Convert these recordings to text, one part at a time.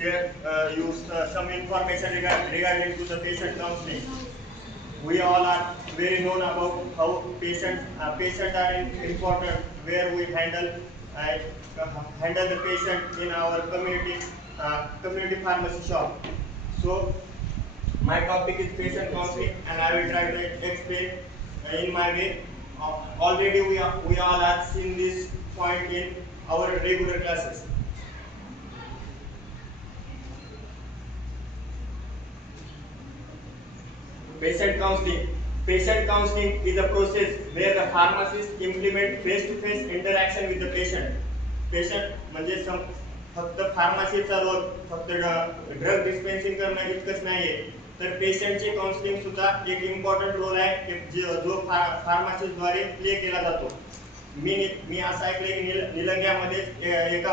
share you some information regarding to the patient counseling. We all are very known about how patients are important, where we handle the patient in our community pharmacy shop. So my topic is patient counseling, and I will try to explain in my way. Already we all have seen this point in our regular classes. Patient counseling. Patient counseling is a process where the pharmacist implement face-to-face interaction with the patient. Patient म्हणजे फक्त फार्मसीचा role फक्त drug डिस्पेन्सिंग करणं इतकंच नाहीये, तर पेशंटचे counselling सुद्धा एक important role आहे जो फार्मसिस्टद्वारे प्ले केला जातो. मी असं ऐकलंय की निलंग्यामध्ये एका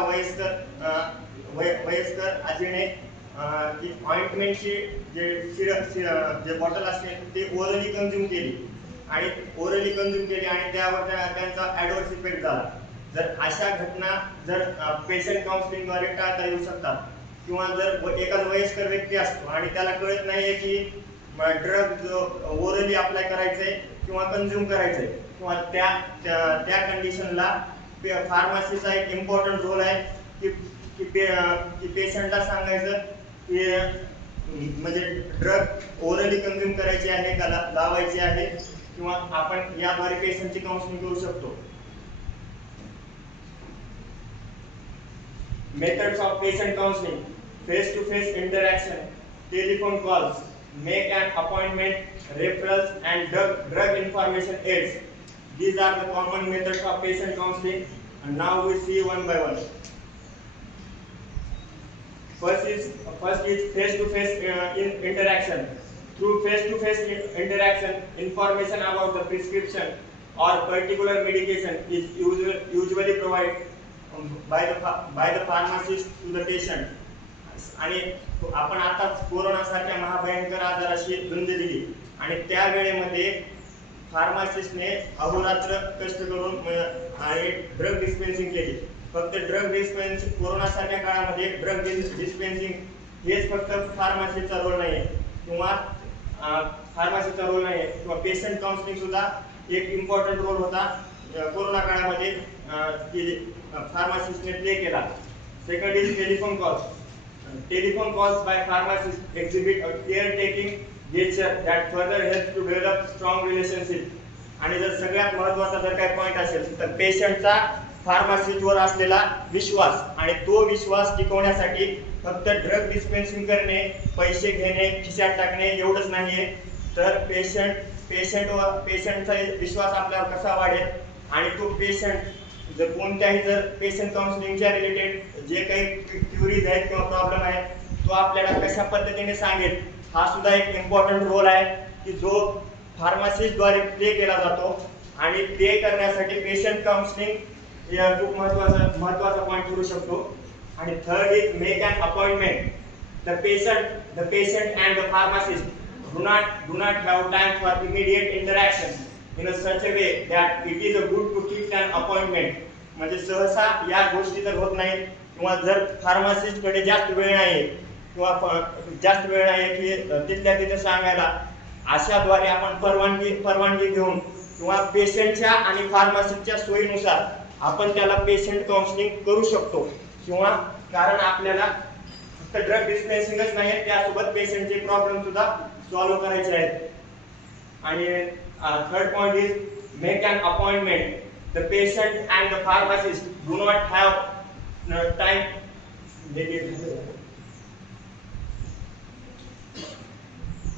वयस्कर आजीने की ऑइंटमेंटची जे बॉटल असते ते ओरली कंझ्युम केली आणि त्यावर त्यांचा ॲडवर्स इफेक्ट झाला. जर अशा घटना जर पेशंट काउन्सिलिंगद्वारे टाळता येऊ शकतात, किंवा जर एखादा वयस्कर व्यक्ती असतो आणि त्याला कळत नाहीये की ड्रग ओरली अप्लाय करायचंय किंवा कंझ्युम करायचंय, किंवा त्या कंडिशनला फार्मसीचा एक इम्पॉर्टंट रोल आहे की पेशंटला सांगायचं की म्हणजे ड्रग ओरली कंझ्युम करायची आहे का लावायची आहे, किंवा आपण याद्वारे पेशंटची काउन्सिलिंग करू शकतो. Methods of patient counseling: face-to-face interaction, telephone calls, make an appointment, referrals, and drug information aids. These are the common methods of patient counseling, and now we see one by one. First is face-to-face interaction. Through face-to-face interaction, information about the prescription or particular medication is usually provided by the pharmacist to the patient. आणि आपण आता corona सारख्या महाभयंकर आजाराशी झुंज दिली आणि त्या वेळेमध्ये फार्मासिस्टने अहोरात्र कष्ट करून आणि ड्रग डिस्पेन्सिंग केली. फक्त ड्रग डिस्पेन्सिंग कोरोना सारख्या काळामध्ये ड्रग डिस्पेन्सिंग हेच फक्त फार्मसीचा रोल नाही किंवा पेशंट काउन्सिलिंग सुद्धा एक इम्पॉर्टंट रोल होता कोरोना काळामध्ये फार्मासिस्टने प्ले केला. Second is telephone calls. Telephone calls by pharmacist exhibit a care taking nature that further help to develop strong relationship. आणि जर सगळ्यात महत्त्वाचा जर काही पॉईंट असेल तर पेशंटचा फार्मासिस्टवर असलेला विश्वास, आणि तो विश्वास टिकवण्यासाठी फक्त ड्रग डिस्पेन्सिंग करणे, पैसे घेणे, खिशात टाकणे एवढंच नाहीये, तर पेशंटचा विश्वास आपल्यावर कसा वाढेल आणि तो पेशंट जर कोणत्याही जर पेशंट काउन्सिलिंगच्या रिलेटेड जे काही क्युरीज आहेत किंवा प्रॉब्लेम आहेत तो आपल्याला कशा पद्धतीने सांगेल, हा सुद्धा एक इम्पॉर्टंट रोल आहे की जो फार्मासिस्टद्वारे प्ले केला जातो. आणि ते करण्यासाठी पेशंट काउन्सिलिंग या खूप महत्त्वाचा पॉईंट करू शकतो. आणि third is make an appointment. The patient and the pharmacist do not have time for immediate interaction in a such a way that it is a good to keep an appointment. म्हणजे सहसा या गोष्टी तर होत नाहीत, किंवा जर फार्मासिस्टकडे जास्त वेळ नाही की तिथल्या तिथे सांगायला, अशाद्वारे आपण परवानगी घेऊन किंवा पेशंटच्या आणि फार्मासिस्टच्या सोयीनुसार आपण त्याला पेशंट काउन्सिलिंग करू शकतो. किंवा कारण आपल्याला फक्त ड्रग डिस्पेन्सिंगच नाही, त्यासोबत पेशंटचे प्रॉब्लेम सुद्धा सॉल्व्ह करायचे आहेत. आणि third point is make an appointment. The patient and the pharmacist do not have time.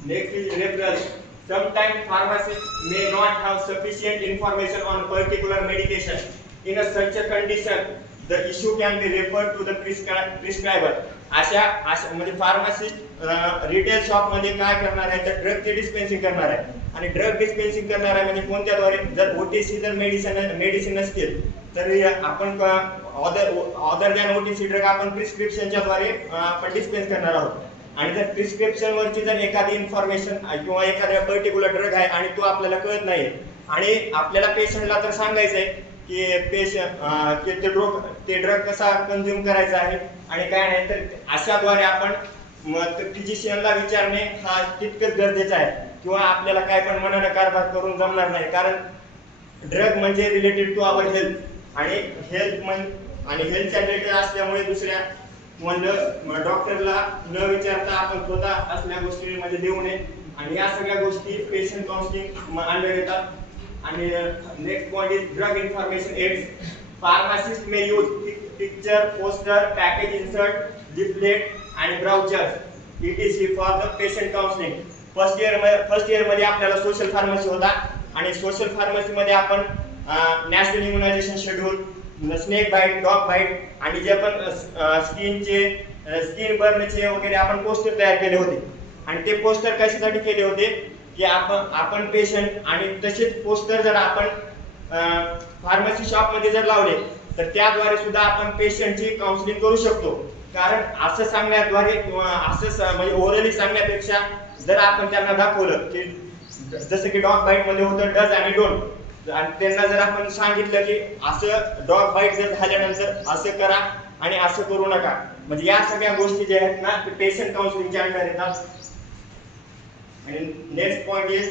Next is referrals. Sometimes pharmacists may not have sufficient information on a particular medication. In a such a condition, the issue can be referred to the prescriber. अशा म्हणजे pharmacist retail shop मध्ये काय करणार आहे तर ड्रगचे डिस्पेन्सिंग करणार आहे. आणि ड्रग डिस्पेन्सिंग करणार आहे म्हणजे कोणत्याद्वारे, जर ओटीसी जर मेडिसिन असतील तर आपण अदर दॅन ओटीसी ड्रग आपण प्रिस्क्रिप्शनच्या द्वारे आपण डिस्पेन्स करणार आहोत. आणि जर प्रिस्क्रिप्शन वरची जर एखादी इन्फॉर्मेशन किंवा एखादा पर्टिक्युलर ड्रग आहे आणि तो आपल्याला कळत नाही आणि आपल्याला पेशंटला तर सांगायचं आहे की की ते ड्रग कसा कंझ्युम करायचा आहे आणि काय नाही, तर अशाद्वारे आपण फिजिशियनला विचारणे हा तितकंच गरजेचं आहे, किंवा आपल्याला काय पण मनानं कारभार करून जमणार नाही. कारण ड्रग म्हणजे रिलेटेड टू आवर हेल्थ, आणि हेल्थच्या रिलेटेड असल्यामुळे दुसऱ्या म्हणलं डॉक्टरला न विचारता आपण स्वतः असल्या गोष्टी म्हणजे देऊ नये, आणि या सगळ्या गोष्टी पेशंट काउन्सिलिंग अंडर येतात. आणि next point is drug information aids. Pharmacist may use picture, poster, package insert, leaflet and brochures etc for the patient counseling. First year मध्ये आपल्याला सोशल फार्मसी होता, आणि सोशल फार्मसी मध्ये आपण national immunisation schedule, snake bite, dog bite, आणि जे पण skin बर्नचे वगैरे आपण पोस्टर तयार केले होते. आणि ते पोस्टर कशासाठी केले होते की आपण पेशंट, आणि तसेच पोस्टर जर आपण फार्मसी शॉप मध्ये जर लावले तर त्याद्वारे सुद्धा आपण पेशंटची काउन्सिलिंग करू शकतो. कारण असं सांगण्याद्वारे किंवा असं म्हणजे ओरली सांगण्यापेक्षा जर आपण त्यांना दाखवलं की जसं की डॉग बाईट मध्ये होतं डज आणि डोंट, आणि त्यांना जर आपण सांगितलं की असं डॉग बाईट जर झाल्यानंतर असं करा आणि असं करू नका, म्हणजे या सगळ्या गोष्टी ज्या आहेत ना ते पेशंट काउन्सिलिंगच्या अंडर येतात. आणि next point is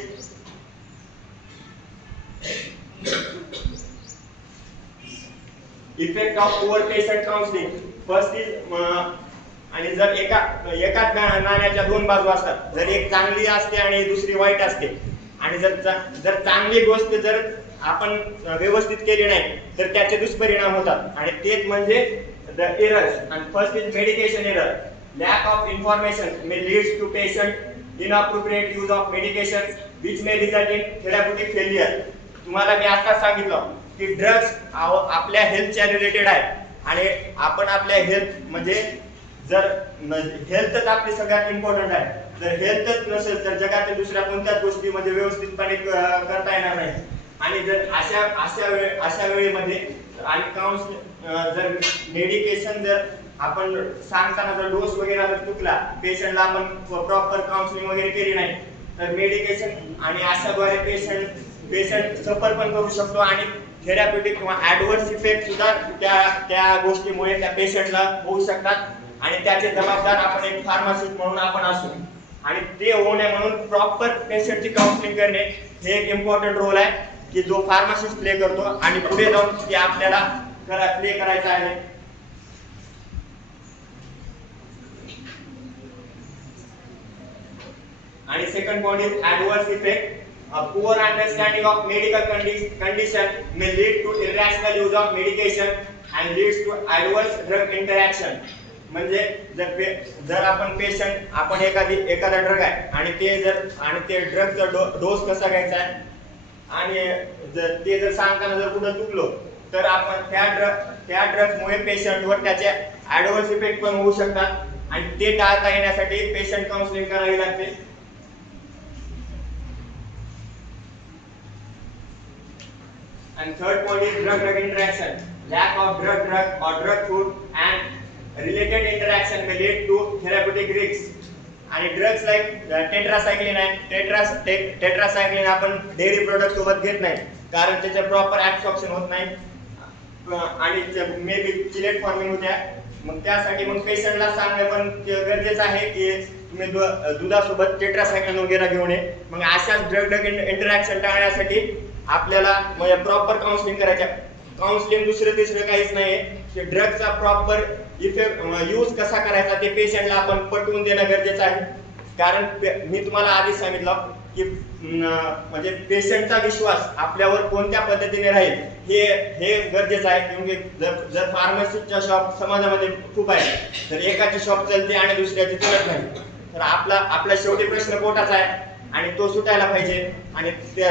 effect of poor patient counselling. First is आणि जर एकाच नाण्याच्या दोन बाजू असतात, जर एक चांगली असते आणि दुसरी वाईट असते, आणि जर चांगली गोष्ट जर आपण व्यवस्थित केली नाही तर त्याचे दुष्परिणाम होतात, आणि तेच म्हणजे द एरर्स. आणि first is medication error. Lack of information may leads to patient inappropriate use of medication which may result in therapeutic failure. तुम्हाला मी आता सांगितलं की ड्रग्स आपल्या हेल्थच्या रिलेटेड आहे, आणि आपण आपल्या हेल्थ म्हणजे जर हेल्थच आपली सगळ्यात इम्पॉर्टंट आहे, जर हेल्थच नसेल तर जगातील दुसऱ्या कोणत्याच गोष्टी म्हणजे व्यवस्थितपणे करता येणार नाही. आणि जर अशा वेळेमध्ये आणि जर मेडिकेशन जर आपण सांगताना जर डोस वगैरे जर चुकला, पेशंटला आपण प्रॉपर काउन्सिलिंग वगैरे केली नाही तर मेडिकेशन आणि अशाद्वारे पेशंट सफर पण करू शकतो, आणि थेरप्युटिक किंवा ऍडव्हर्स इफेक्ट सुद्धा त्या गोष्टीमुळे त्या पेशंटला होऊ शकतात, आणि त्याचे जबाबदार आपण एक फार्मासिस्ट म्हणून आपण असू. आणि ते होऊ नये म्हणून प्रॉपर पेशंटची काउन्सिलिंग करणे हे एक इम्पॉर्टंट रोल आहे की जो फार्मासिस्ट प्ले करतो, आणि पुढे जाऊन ते आपल्याला प्ले करायचं आहे. आणि second point is adverse effect. A poor understanding of medical condition may lead to irrational use of medication and leads to adverse drug interaction. म्हणजे जर आपण पेशंट आपण एखादा ड्रग आहे आणि ते ड्रगचा डोस कसा घ्यायचा आहे, आणि ते जर सांगताना जर कुठं चुकलो तर आपण त्या ड्रग्समुळे पेशंटवर त्याचे ऍडव्हर्स इफेक्ट पण होऊ शकतात, आणि ते टाळता येण्यासाठी पेशंट काउन्सिलिंग करावी लागते. And third point is drug-drug interaction. Lack of drug or drug food and related interaction may lead to therapeutic risks. आणि ड्रग्स लाईक टेट्रासायक्लिन आहे, टेट्रासायक्लिन आपण डेअरी प्रोडक्ट सोबत घेत नाही कारण त्याचे प्रॉपर ऍब्सॉर्प्शन होत नाही, आणि मे बी चिलेट फॉर्मिंग होत्या. मग त्यासाठी मग पेशंटला सांगणं पण गरजेचं आहे की तुम्ही दुधासोबत टेट्रासायक्लिन वगैरे घेऊन ये. मग अशाच ड्रग इंटरॅक्शन टाळण्यासाठी आपल्याला म्हणजे प्रॉपर काउन्सिलिंग करायचं. काउन्सिलिंग दुसरं तिसरं काहीच नाही, की ड्रगचा प्रॉपर इफेक्ट यूज कसा करायचा ते पेशंटला आपण पटवून देणं गरजेचं आहे. कारण मी तुम्हाला आधीच सांगितलं की म्हणजे पेशंटचा विश्वास आपल्यावर कोणत्या पद्धतीने राहील हे गरजेचं आहे. क्योंकि जर फार्मसीच्या शॉप समाजामध्ये खूप आहे, तर एकाची शॉप चालते आणि दुसऱ्याची चालत नाही, तर आपला शेवटी प्रश्न पोटाचा आहे आणि तो सुटायला पाहिजे. आणि ते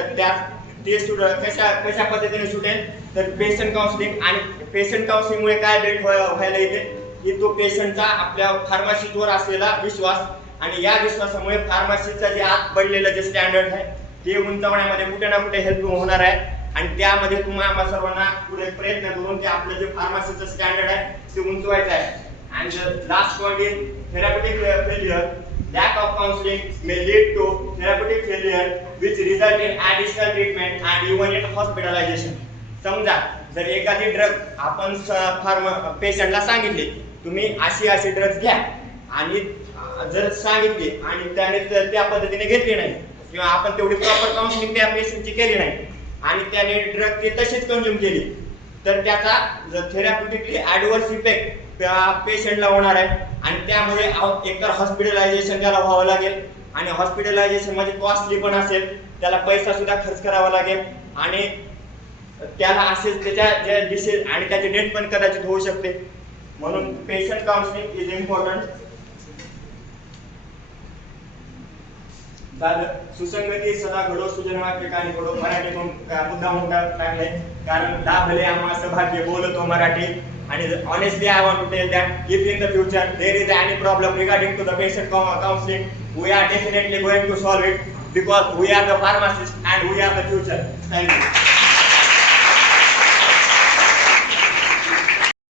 कशा पद्धतीने सुटेल तर पेशंट काउन्सिलिंग. आणि पेशंट काउन्सिलिंगमुळे काय बिल्ड व्हायला येते की तो पेशंटचा आपल्या फार्मसीवर असलेला विश्वास, आणि या विश्वासामुळे फार्मसीचा जे आत पडलेलं जे स्टँडर्ड आहे ते उंचावण्यामध्ये कुठे ना कुठे हेल्प होणार आहे. आणि त्यामध्ये तुम्हाला सर्वांना पुढे प्रयत्न करून ते आपलं जे फार्मसीचं स्टँडर्ड आहे ते उंचवायचं आहे. And last point is therapeutic failure. Lack of counseling may lead to therapeutic failure which result in additional treatment and even in hospitalization. समजा जर एखादी ड्रग आपण पेशंटला सांगितले तुम्ही अशी ड्रग्स घ्या आणि जर सांगितली आणि त्याने त्या पद्धतीने घेतली नाही किंवा आपण तेवढी प्रॉपर काउन्सिलिंग त्या पेशंटची केली नाही आणि त्याने ड्रग ती तशीच कंझ्युम केली तर त्याचा थेरॅप्युटिकली ॲडव्हर्स इफेक्ट त्या पेशंटला होणार आहे आणि त्यामुळे एकतर हॉस्पिटलायझेशन त्याला व्हावं लागेल आणि हॉस्पिटलायझेशन म्हणजे कॉस्टली पण असेल, त्याला पैसा सुद्धा खर्च करावा लागेल आणि त्याला असेच त्याच्या जे डिसीज आणि त्याची डेथ पण कदाचित होऊ शकते. म्हणून पेशंट काउन्सिलिंग इज इम्पॉर्टंट. सुसंगती सदा घडो सुजन ठिकाणी घडो मराठीतून मुद्दा मोठा टाकले कारण लाभले आम्हा सौभाग्य बोलतो मराठी आणि honestly I want to tell that if in the future there is any problem regarding to the patient counseling we are definitely going to solve it because we are the pharmacists and we are the future. Thank you.